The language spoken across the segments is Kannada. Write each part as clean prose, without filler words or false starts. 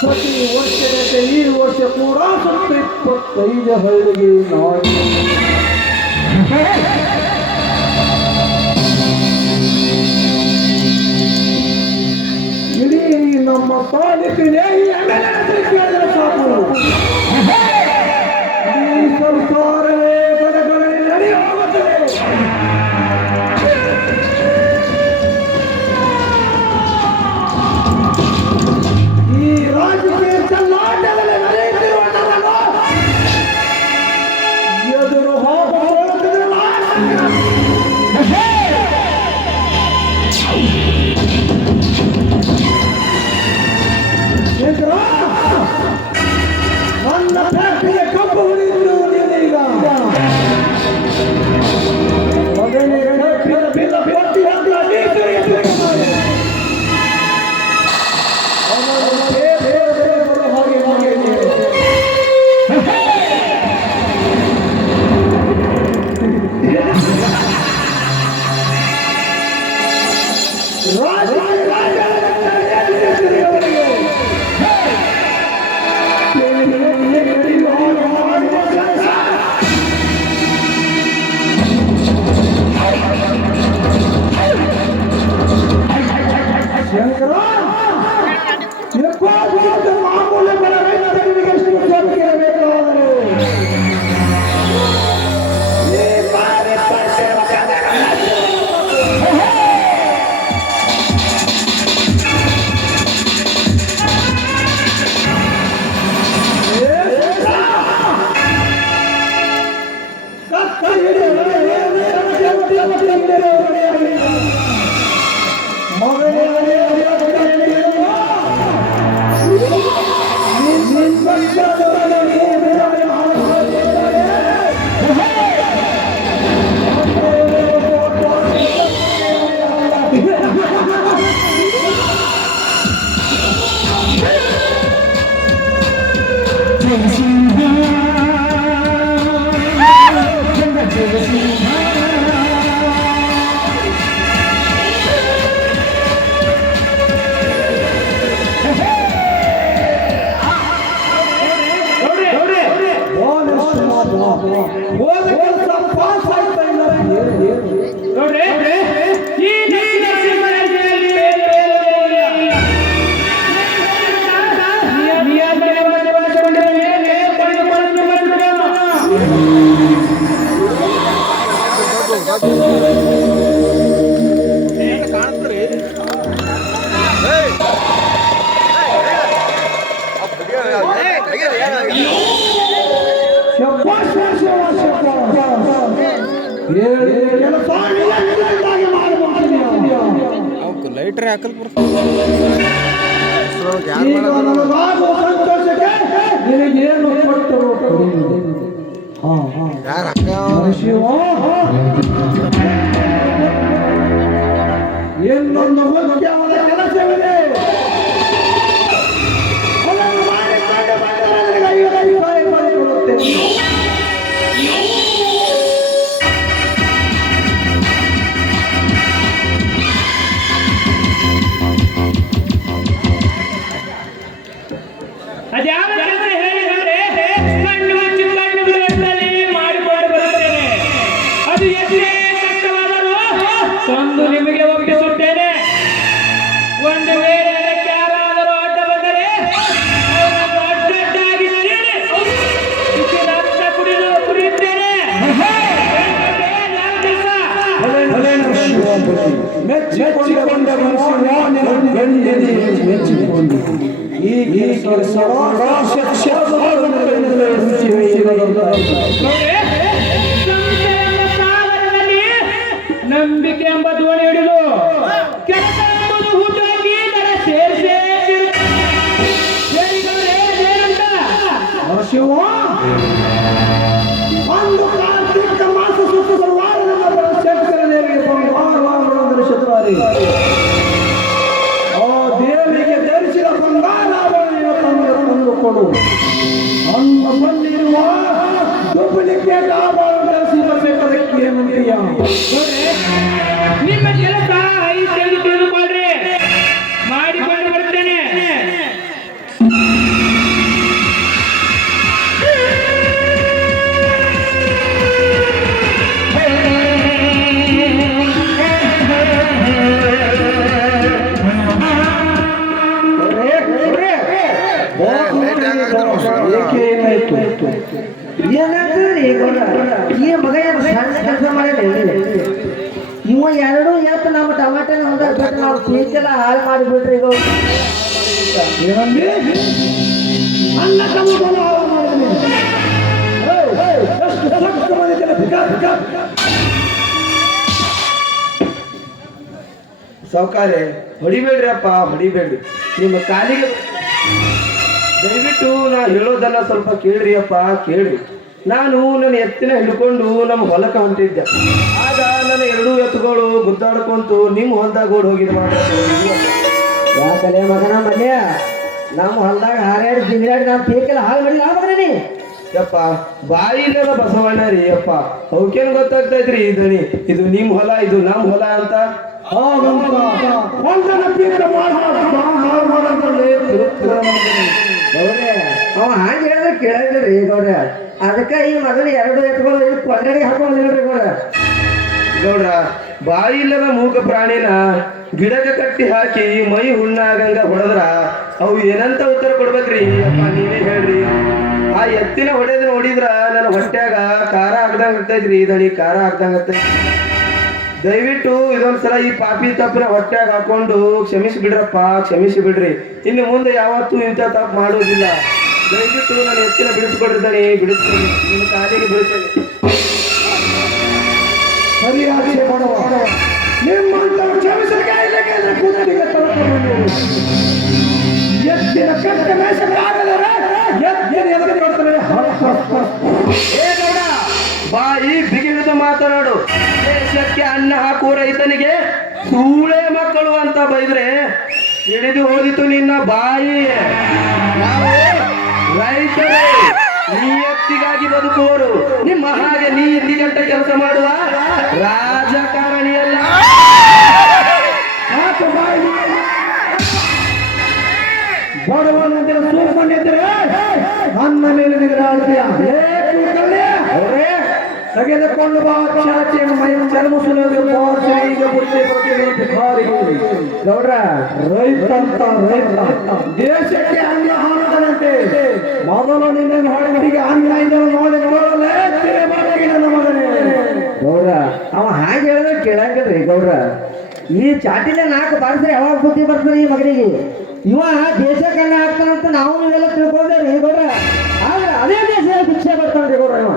ಪ್ರತಿ ವರ್ಷದಂತೆ ಈ ವರ್ಷ ಕೂಡ 25 ಹಳ್ಳಿಗೆ ನಾಯಿ ಇಡೀ ನಮ್ಮ ತಾಲೂಕಿನೇ ಕೇಳಿದ್ರೆ ಸಾಕು ಈ ಸರ್ಕಾರವೇ ಗಡಗಡೆ ನಡೆಯುತ್ತದೆ. ಈ ರಾಜಕೀಯ ಚಲ್ಲಾಟದಲ್ಲಿ ನಡೆಯುತ್ತಿರುವ ಎದುರು ಹೋಗುತ್ತಿರಲ್ಲ. ನನ್ನ ಫ್ಯಾಕ್ಟರಿಯ ಕಬ್ಬು ಹೊಡೆಯುತ್ತಿರುವುದೀಗ ಮಗನೇ ಬಿಲ್ಲ ಬಿತ್ತಿ ಅಂತ ಮಾಮೂಲಿ ಬರ ರೈತರಿಗೆ ಎಷ್ಟು ಬೇಕಾದರೆ ಲೈಟ್ರೆ ಹಾಕಲ್ ಸಂತೋಷಕ್ಕೆ ನಿನಗೇನು ಕೊಟ್ಟರು ಕೊಡುವುದು. ಶಿವ ಇನ್ನೊಂದು ಮುಖ್ಯವಾದ ಕೆಲಸವಿದೆ. ಅದನ್ನು ಮಾಡಿಕೊಂಡು ಬಂದರೆ ನನಗೆ 5 ರೂಪಾಯಿ ಕೊಡುತ್ತೇನೆ. ಅದ್ಯಾವ ಕೆಲಸ ಹೇಳಿದ್ರೆ ಕಣ್ಣು ಮುಚ್ಚಿ ಕಣ್ಣು ಬಿಡುವಂತಲ್ಲಿ ಮಾಡಿಕೊಂಡು ಬರುತ್ತೇನೆ. ಅದು ಎಷ್ಟೇ ಕಷ್ಟವಾದರೂ ತಂದು ನಿಮಗೆ ಒಪ್ಪಿಸುತ್ತೇನೆ. ಒಂದು ವೇಳೆ ಅದಕ್ಕೆ ಯಾರಾದರೂ ಅಡ್ಡ ಬಂದರೆ ಅವರನ್ನು ಅಡ್ಡಡ್ಡಾಗಿ ರಕ್ತ ಕುಡಿಯುತ್ತೇನೆ. ಈ ಕೆಲಸ ನಂಬಿಕೆ ಎಂಬ ದೋಣಿ ಹಿಡಿದು ಕೆಲಸ ಎಂಬುದು ಹೂಟಾಗಿ ದರ ಸೇರಿಸೇ ಶಿವ ಒಂದು ಕಾರ್ತಿಕ ಮಾಸ ಶುಕ್ರವಾರದ ಶಂಕರದೇವಿಗೆ ಬಂಗಾರ ಶುಕ್ರವಾರಿ ದೇವಿಗೆ ಧರಿಸಿದ ಬಂಗಾರ ತಂದು ಕೊಡು. ಅಂದು ಬಂದಿರುವ ಡೂಪ್ಲಿಕೇಟ್ ಆಭರಣ ಧರಿಸಿ ಬರಬೇಕದಕ್ಕೆ ಮಂತ್ರಿಯ ನಿಮ್ಮ ಕೆಲಸ ಐದು ತಿಳಿದುಕೊಳ್ಳ್ರಿ, ಮಾಡಿಕೊಂಡು ಬರ್ತೇನೆ. ಈ ಮಗ ಏನು ಸಣ್ಣ ಕೆಲಸ ಮಾಡಿಲ್ಲ. ಇವ ಎರಡು ಎತ್ತು ನಮ್ಮ ಟಮಾಟನ ಹೊಂದಾಗ್ಬಿಟ್ಟು ನಾವು ಪ್ರೀತಿಯೆಲ್ಲ ಹಾಳು ಮಾಡಿಬಿಟ್ರಿ. ಈಗ ಅನ್ನ ಕಮ್ಮಿ ಸಾವುಕಾರೆ ಹೊಡಿಬೇಡ್ರಿ ಅಪ್ಪ, ಹೊಡಿಬೇಡ್ರಿ. ನಿಮ್ಮ ಕಾಲಿಗೆ ದಯವಿಟ್ಟು ನಾ ಹೇಳೋದನ್ನ ಸ್ವಲ್ಪ ಕೇಳ್ರಿ ಅಪ್ಪ, ಕೇಳ್ರಿ. ನಾನು ನನ್ನ ಎತ್ತಿನ ಹಿಡ್ಕೊಂಡು ನಮ್ಮ ಹೊಲಕ್ಕೆ ಹೊಂಟಿದ್ದೆ. ಆಗ ನನ್ನ 2 ಎತ್ತುಗಳು ಗುದ್ದಾಡ್ಕೊಂತು ನಿಮ್ಮ ಹೊಲದಾಗ ಓಡ್ ಹೋಗಿದ್ ಯಾಕಲೆ ಮಗನ ಮಲ್ಯ ನಮ್ಮ ಹೊಲದಾಗ ಹಾರಾಡಿ ಜಿಂಗಾಡಿ ನಾವು ಪೀಕೆಲ್ಲ ಹಾಳು ಮಾಡಿ ಯಾವ ಮಗನೇ ಯಪ್ಪ ಬಾಯಿಲೆಲ್ಲ ಬಸವಣ್ಣ ರೀ ಅಪ್ಪ. ಅವಕ್ಕೇನು ಗೊತ್ತಾಗ್ತೈತ್ರಿ ಇದನಿ ಇದು ನಿಮ್ಮ ಹೊಲ ಇದು ನಮ್ಮ ಹೊಲ ಅಂತ. ಗೌಡ್ರೆ ಅವ ಹಾಗೆ ಹೇಳಿದ್ರೆ ಕೇಳಿದ್ರಿ ಗೌಡ್ರ. ಅದಕ್ಕೆ ಈ ಮಗನ 2 ಎತ್ತುಗಳು ಕೊಂಡಡಿಗೆ ಹಾಕೊಂಡು ಹೇಳ್ರಿ ಗೌಡ್ರ. ಗೌಡ್ರ ಬಾಯಿಲ್ಲದ ಮೂಕ ಪ್ರಾಣಿನ ಗಿಡಕ್ಕೆ ಕಟ್ಟಿ ಹಾಕಿ ಮೈ ಹುಣ್ಣಾಗಂಗ ಹೊಡೆದ್ರ ಅವು ಏನಂತ ಉತ್ತರ ಕೊಡ್ಬೇಕ್ರಿ ಅಪ್ಪ, ನೀವೇ ಹೇಳ್ರಿ. ಆ ಎತ್ತಿನ ಹೊಡೆದ ನೋಡಿದ್ರ ನನ್ನ ಹೊಟ್ಯಾಗ ಖಾರ ಹಾಕ್ದಂಗ ಆಗ್ತೈತ್ರಿ, ಇದಳಿ ಖಾರ ಹಾಕ್ದಂಗ ಆಗ್ತೈತಿ. ದಯವಿಟ್ಟು ಇದೊಂದ್ಸಲ ಈ ಪಾಪಿ ತಪ್ಪನ ಹೊಟ್ಯಾಗ ಹಾಕೊಂಡು ಕ್ಷಮಿಸಿ ಬಿಡ್ರಪ್ಪ, ಕ್ಷಮಿಸಿ ಬಿಡ್ರಿ. ಇನ್ನು ಮುಂದೆ ಯಾವತ್ತೂ ಇಂಥ ತಪ್ಪು ಮಾಡೋದಿಲ್ಲ. ದಯವಿಟ್ಟು ನಾನು ಎತ್ತಿನ ಬಿಡಿಸ್ಕೊಡಿರ್ತಾನೆ, ಬಿಡಿಸ್ತೀನಿ, ನಿಮ್ಮ ಕಾಲಿಗೆ ಬೀಳ್ತೇನೆ. ಸರಿಯಾಗಿ ಮಾಡುವ ನಿಮ್ಮಂತ ಕ್ಷಮಿಸಲಿಕ್ಕೆ ಕುದುರೆಗೆ ತಲುಪಬಹುದು. ಎತ್ತಿನ ಕಟ್ಟ ಮೇಷಕ್ಕಾಗದರೆ ಎತ್ತಿನ ಎದುರು ಕೊಡ್ತಾರೆ. ಏ ಗೌಡ, ಬಾಯಿ ಬಿಗಿಡಿದು ಮಾತನಾಡು. ದೇಶಕ್ಕೆ ಅನ್ನ ಹಾಕುವ ರೈತನಿಗೆ ಸೂಳೆ ಮಕ್ಕಳು ಅಂತ ಬೈದ್ರೆ ಹಿಡಿದು ಹೋದಿತು ನಿನ್ನ ಬಾಯಿ. ನಾವು ರೈತರು ನಿಯತ್ತಿಗಾಗಿ ಬದುಕುವರು. ನಿಮ್ಮ ಹಾಗೆ ನೀತಿಗಂಟ ಕೆಲಸ ಮಾಡುವ ರಾಜಕಾರಣಿಯಲ್ಲ. ಬಡವನಂತೆ ಸೂರ್ಕೊಂಡಿದ್ದರೆ ನನ್ನ ಮೇಲೆ ನಿಗರಾಡ್ತೀಯ. ತೆಗೆದುಕೊಂಡು ಬಾ ಚಾಚಿಯನ್ನು ಮೈ ಚರ್ಮಿಸಲು ಈಗ ಬುದ್ಧಿ ಗೌಡ್ರ ರೈತ ಅಂತ ರೈತ ದೇಶಕ್ಕೆ ಅನ್ನ ಹಾಕದಂತೆ ಮೊದಲು ನಿನ್ನ ಹೊಡೆದಿಗೆ ಅನ್ನ ಇದನ್ನು ನೋಡಿ ನೋಡಲೇ ನನ್ನ ಮಗನೇ. ಗೌಡ್ರ ಅವ ಹಾಗೆ ಹೇಳಿದ್ರೆ ಕೇಳಂಗಿಲ್ರಿ ಗೌಡ್ರ. ಈ ಚಾಟಿಲೆ 4 ಬಾರಿಸ್ರೆ ಯಾವಾಗ ಬುದ್ಧಿ ಬರ್ತದೆ ಈ ಮಗನಿಗೆ. ಇವ ದೇಶಕ್ಕೆ ಅನ್ನ ಹಾಕ್ತಾನಂತ ನಾವು ನೀವೆಲ್ಲ ತಿಳ್ಕೊಂಡೇವ್ರಿ ಗೌಡ್ರ. ಆದ್ರೆ ಅದೇ ದೇಶ ಭಿಕ್ಷೆ ಬರ್ತಾನ್ರಿ ಗೌಡ್ರ ಇವ.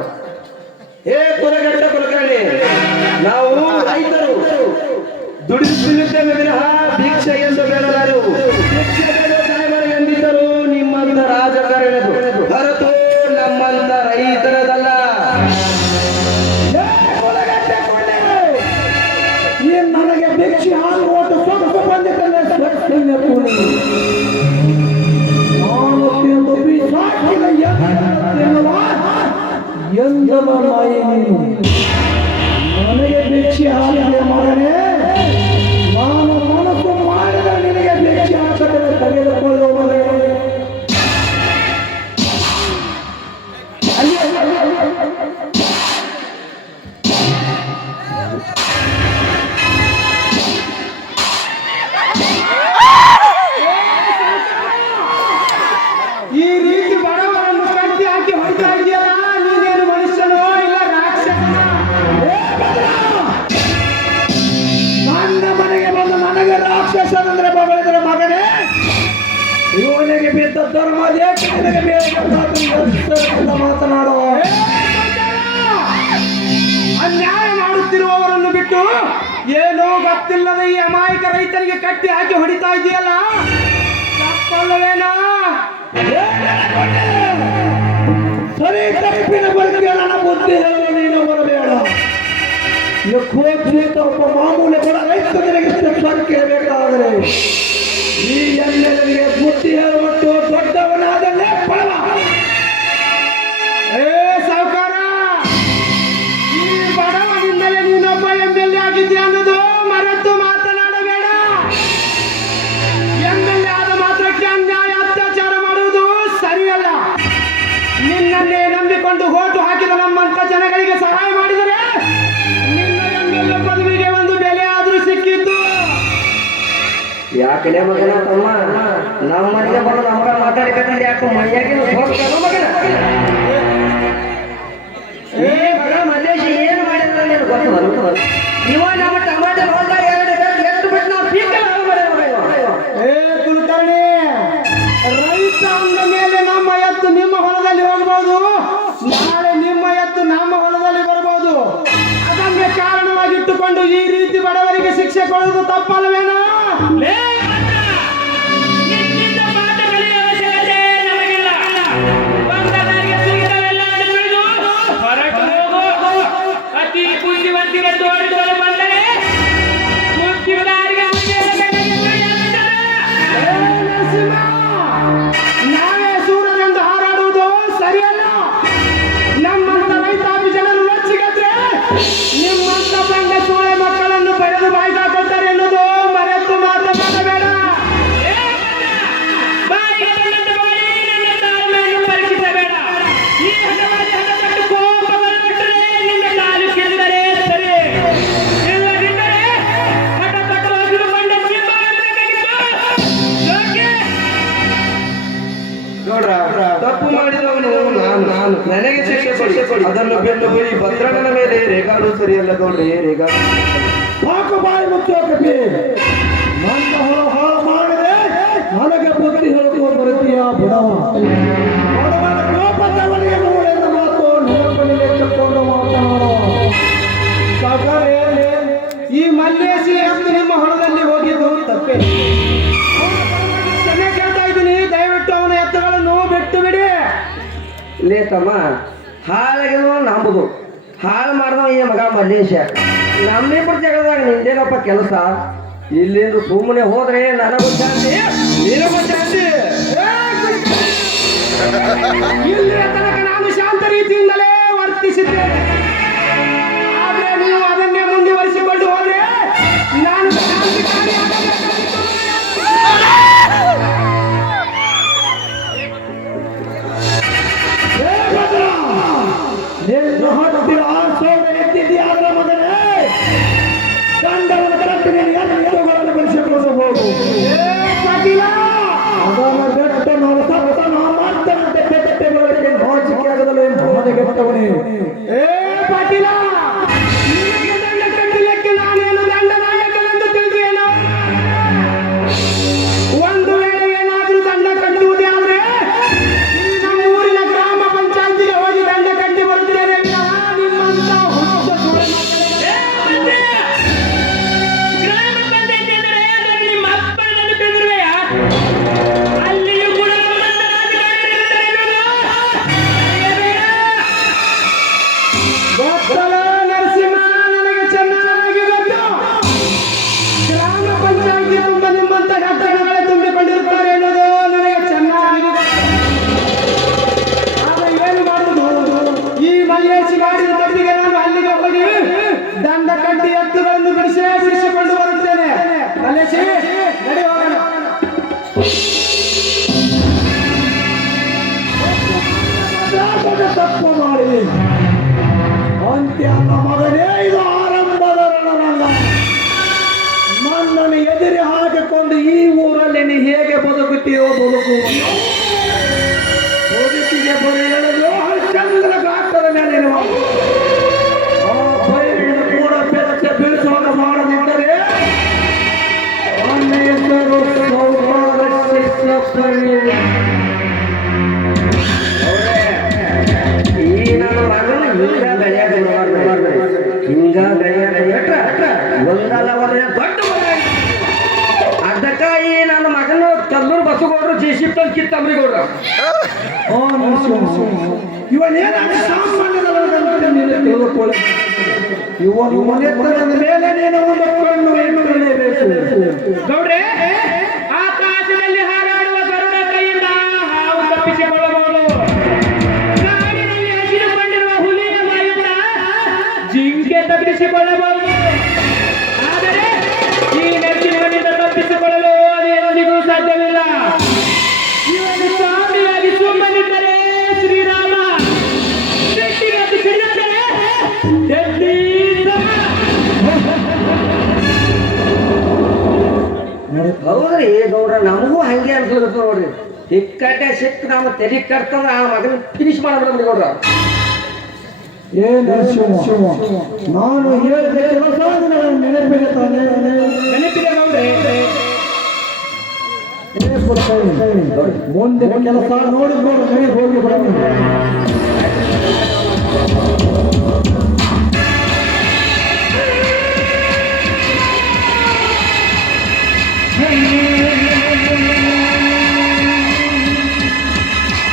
ಏ ಕುಲಗಟ್ಟ ಕುಲಕರ್ಣಿ, ನಾವು ರೈತರು ದುಡಿದು ತಿನ್ನುತ್ತೇವೆ ವಿನಃ ಭಿಕ್ಷೆ ಎಂದು ಬೇಡಲಾರು. ಭಿಕ್ಷೆ ಬೇಡ ಸಾಹೇಬರು ಎಂದಿದ್ದರು ನಿಮ್ಮಂತ ರಾಜಕಾರಣಿಗಳು. ಈ ತರದಲ್ಲ. ಈ ನನಗೆ ಭಿಕ್ಷೆ ಹಾಲು ಓಟು ಸೊಗಸು ಬಂದಿದ್ದಲ್ಲ ಸ್ವಚ್ಛನ್ಯ ಪೂರ್ಣಿ. ನಾನು ತಿಂದು ಬಿಸಾಕಿದ ಎಂದಲ ನಾಯಿ ನೀನು. ನನಗೆ ಭಿಕ್ಷೆ ಹಾಲಿದೆ ಮಗನೇ. ನಾನು ಮನಸ್ಸು ಮಾಡಿದ ನಿನಗೆ ಭಿಕ್ಷೆ ಹಾಕದೆ ತೆಗೆದುಕೊಳ್ಳುವ ಮಗನೇ. ಈ ರೀತಿ ಬಡವರನ್ನು ಕಟ್ಟಿ ಹಾಕಿ ಹೊಡ್ತಾ ಇದೆಯಲ್ಲ, ನೀನೇನು ಮನುಷ್ಯನೋ ಇಲ್ಲ ರಾಕ್ಷಸನ? ನನ್ನ ಮನೆಗೆ ಬಂದು ನನಗೆ ರಾಕ್ಷಸನಂದ್ರೆ ಬಗಳಿದ್ರೆ ಮಗನೇ, ಇವನಿಗೆ ಬಿದ್ದ ಧರ್ಮ ನಿನಗೆ ಬೇರೆ ಮಾತನಾಡುವ. ಅನ್ಯಾಯ ಮಾಡುತ್ತಿರುವವರನ್ನು ಬಿಟ್ಟು ಏನೋ ಗೊತ್ತಿಲ್ಲದ ಈ ಅಮಾಯಕ ರೈತರಿಗೆ ಕಟ್ಟಿ ಹಾಕಿ ಹೊಡಿತಾ ಇದೆಯಲ್ಲ, ತಪ್ಪಲ್ಲವೇನಾ? ಸರಿ ತಪ್ಪಿನ ಬಗ್ಗೆ ನನ್ನ ಬುದ್ಧಿ ಹೇಳಲು ನೀನು ಬರಬೇಡ. ಒಬ್ಬ ಮಾಮೂಲಿ ಬಡ ರೈತನಿಗೆ ಕೇಳಬೇಕಾದರೆ ಈ ಎಲ್ಲರಿಗೆ ಬುದ್ಧಿ ಹೇಳುವಟ್ಟು ದೊಡ್ಡವನಾದಲ್ಲೇ ಬಡವ. ಏ ಸಾವುಕಾರ, ಈ ಬಡವನಿಂದಲೇ ನೀನೊಬ್ಬ MLA ಆಗಿದ್ದೀಯ ಅನ್ನೋದು ಮರೆತು ಮಾತನಾಡಬೇಡ. MLA ಆದ ಮಾತ್ರಕ್ಕೆ ಅನ್ಯಾಯ ಅತ್ಯಾಚಾರ ಮಾಡುವುದು ಸರಿಯಲ್ಲ. ನಿನ್ನನ್ನೇ ನಂಬಿಕೊಂಡು ಓಟು ಹಾಕಿದ ನಮ್ಮಂತ ಜನಗಳಿಗೆ ಸಹಾಯ ಮಾಡಿದರೆ ನಿನ್ನ MLA ಪದವಿಗೆ ಒಂದು ಬೆಲೆ ಆದ್ರೂ ಸಿಕ್ಕಿತ್ತು. ಯಾಕಲೇ ಮಗನ ತಮ್ಮ, ನಮ್ಮ ಮನೆಗೆ ಬಂದು ನಮಗ ಮಾತಾಡಿಕೊಂಡು ಯಾಕೆ ಮೈಯಾಗಿ ಮಗನ ಏ ಮಗ ಮಲ್ಲೇಶ್ ಏನು ಮಾಡಿದ್ರೆ ನೀನು ಗೊತ್ತು. ಇವ ನಮ್ಮ ಟಮಾಟೆ ಹೊಲ್ದಾಗ ಎಷ್ಟು ಬಿಟ್ಟು ನಾವು ಪೀಕಲ್ಲ ಏ ಕುಲಕರ್ಣಿ, ರೈತ ಅಂದ ಮೇಲೆ ನಮ್ಮ ಎತ್ತು ನಿಮ್ಮ ಹೊಲದಲ್ಲಿ ಹೋಗಬಹುದು, ನಾಳೆ ನಿಮ್ಮ ಎತ್ತು ನಮ್ಮ ಹೊಲದಲ್ಲಿ ಬರಬಹುದು. ಅದನ್ನೇ ಕಾರಣವಾಗಿಟ್ಟುಕೊಂಡು ಈ ರೀತಿ ಬಡವರಿಗೆ ಶಿಕ್ಷೆ ಕೊಡುವುದು ತಪ್ಪಲ್ಲವೇನೋ? ಅತಿ ಬುದ್ಧಿವಂತಿಗೆ ತೋರಿದವರು ಬಂದರೆ ಬುದ್ಧಿವಾರಿಗೆ ನಾವೇ ಸೂರ್ಯನೆಂದು ಹಾರಾಡುವುದು ಸರಿಯಲ್ಲ. ನಮ್ಮಂತ ರೈತಾಪಿ ಜನರು ರೊಚ್ಚಿಗೆದ್ರೆ ನಿಮ್ಮಂತ ಬಂಡ ಸೂಳೆ ಮಕ್ಕಳನ್ನು ಪಡೆದು ಬಾಯ್ದಾಕೊಳ್ತಾರೆ ಎನ್ನುವುದು ಮರೆತು ಮಾತನಾಡಬೇಡ. ಪರೀಕ್ಷಿಸಬೇಡ. ಈ ಹಠವಾಗಿ ಹಠಪಟ್ಟು ಕೋಪವನ್ನು ಬಿಟ್ಟರೆ ನಿನ್ನ ಕಾಲು ಕೆಲ್ಲರೆ ಸರಿ, ಇಲ್ಲದಿದ್ದರೆ ಹಠಪಟ್ಟು ಹಸಿರು ಬಂಡ ನೋಡ್ರ, ತಪ್ಪು ಮಾಡಿದವನು ನಾನು ನನಗೆ ಶಿಕ್ಷೆ ಕೊಡಿ. ಅದನ್ನು ಬಿಟ್ಟು ಈ ಭದ್ರಣ್ಣನ ಮೇಲೆ ರೇಗಾಡು ಸರಿಯಲ್ಲ ಗೌಡ್ರಿ. ರೇಗಾಡು ಸಾಕು, ಬಾಯಿ ಮುಚ್ಚೋ ಕಪಿ. ನನ್ನ ಹೊಲ ಹಾಳು ಮಾಡಿದೆ, ನನಗೆ ಬುದ್ಧಿ ಹೇಳುವ ಬರುತ್ತೀಯ ಬುಡವ. ಬಡವನ ಕೋಪದವನಿಗೆ ನೋಡೆಂದ ಮಾತು ನೆನಪಿನಲ್ಲಿ ಇಟ್ಟುಕೊಂಡು ಮಾತನಾಡುವ. ಸಾವುಕಾರೆ, ಈ ಮಲ್ಲೇಶಿ ಎತ್ತು ನಿಮ್ಮ ಹೊಲದಲ್ಲಿ ಹೋಗಿದ್ದು ತಪ್ಪೇ. ಕ್ಷಮೆ ಕೇಳ್ತಾ ಇದ್ದೀನಿ, ದಯವಿಟ್ಟು ಅವನ ಎತ್ತುಗಳನ್ನು ಬಿಟ್ಟು ಬಿಡಿ. ಲೇ ತಮ್ಮ, ಹಾಳಾಗಿರೋ ನಂಬುದು, ಹಾಳು ಮಾಡಿದವ ಈ ಮಗ ಮಲ್ಲೇಶ. ನಮ್ಮಿಬ್ಬರು ಜಗದಾಗ ನಿಂದೇನಪ್ಪ ಕೆಲಸ? ಇಲ್ಲಿಂದ ಸುಮ್ಮನೆ ಹೋದ್ರೆ ನನಗೂ ಶಾಂತಿ, ನಿನಗೂ ಶಾಂತಿ. ಇಲ್ಲಿಯ ತನಕ ನಾನು ಶಾಂತ ರೀತಿಯಿಂದಲೇ ವರ್ತಿಸಿದ್ದೇನೆ. ಆದರೆ ನೀವು ಅದನ್ನೇ ಮುಂದುವರಿಸಿಕೊಂಡು ಹೋದ್ರೆ ನಾನು ನೀನು ಹಾಕ್ತೀರ ಸೋಗ ಎತ್ತಿದ್ಯಾದ್ರ ಮಗನೇ, ದಂಡವನ್ನು ಕರೆಕ್ಟ್ ಎತ್ತುಗಳನ್ನು ಬೆಳೆಸಿಕೊಂಡು ಹೋಗು. ಅಂತ್ಯ ಅಲ್ಲ ಮಗನೇ, ಇದು ಆರಂಭದ ರಣರಂಗ. ನನ್ನನ್ನು ಎದುರಿ ಹಾಕಿಕೊಂಡು ಈ ಊರಲ್ಲಿ ನೀ ಹೇಗೆ ಬದುಕುತ್ತೀಯೋ ಬದುಕು. ಬದುಕಿಗೆ ಬರೀ ಎಳೆದು ಹರಿಶ್ಚಂದ್ರ ಘಾಟದ ಮೇಲೆ ಇರುವ ಆ ಬೈಲಿನ ಕೂಡ ಬೆಳಕೆ ಬೀಳಿಸುವಾಗ ಮಾಡದಿದ್ದರೆ ನನ್ನ ಹೆಸರು ಸೌಹಾರ್ದ ಶಿಷ್ಯಪ್ರವೀಣ. ಈ ನನ್ನ ಮಗನ ಹಿಂಗ ಬೆಳೆಯಾಗ ಹಿಂಗ ಬೆಳೆಯಾಗ ಒಂದಲ್ಲ ಒಂದೇ ದೊಡ್ಡ ಅದಕ್ಕ ಈ ನನ್ನ ಮಗನ ಕಲ್ಲೂರು ಬಸಗೌಡರು ಜೆಸಿಬಿ ತಂದು ಕಿತ್ತಂಬ್ರಿ ಗೌಡ್ರ ಇವನೇನ ಸಾಮಾನ್ಯದವರೆಂದು ನೀನು ತಿಳಿದುಕೊಳ್ಳ. ಇವನು ಮನೆತನದ ಮೇಲೆ ನೀನು ಒಂದು ಕಣ್ಣು ಇಟ್ಟುಕೊಳ್ಳಬೇಕು. ಗೌಡ್ರೆ, ಆಕಾಶದಲ್ಲಿ ಹಾರಾಡುವ ಗರುಡ ಕೈಯಿಂದ ಹಾವು ತಪ್ಪಿಸಿಕೊಳ್ಳಬಹುದು. ಕಾಡಿನಲ್ಲಿ ಹಸಿರುಕೊಂಡಿರುವ ಹುಲಿಯ ಬಾಯಿಂದ ಜಿಂಕೆ ತಪ್ಪಿಸಿಕೊಳ್ಳಬಹುದು. ಆದರೆ ಈ ನೆಚ್ಚಿನಿಂದ ತಪ್ಪಿಸಿಕೊಳ್ಳಲು ಅದೇನಿಗೂ ಸಾಧ್ಯವಿಲ್ಲ. ಇವನು ಸ್ವಾಮಿಯಾಗಿ ಸುಮ್ಮನಿದ್ದರೆ ಶ್ರೀರಾಮ ಸಿಟ್ಟಿಗೆ ಅದು ಸಿಡಿಯುತ್ತದೆ. ಹೌದ್ರಿ ಗೌಡ್ರ, ನಮಗೂ ಹಂಗೆ ಅನ್ಸೋದಪ್ಪ ನೋಡ್ರಿ. ಹಿಕ್ಕಟ್ಟೆ ಸಿಕ್ಕ ನಮ್ಮ ತೆಲಿ ಕಟ್ತಂದ್ರೆ ಆ ಮಗನ ಫಿನಿಶ್ ಮಾಡ್ಬಿಡ್ರಿ ಗೌಡ್ರ. ಏನು ಶಿವ, ನಾನು ಹೇಳಿದ ಕೆಲಸ ನೆನಪಿಗೆ ತಾನೆ. ನೆನಪಿದೆ ಗೌಡ್ರೆ. ಮುಂದಿನ ಕೆಲಸ ನೋಡಿಕೊಂಡು ಮನೆಗೆ ಹೋಗಿ ಬರೋಣ.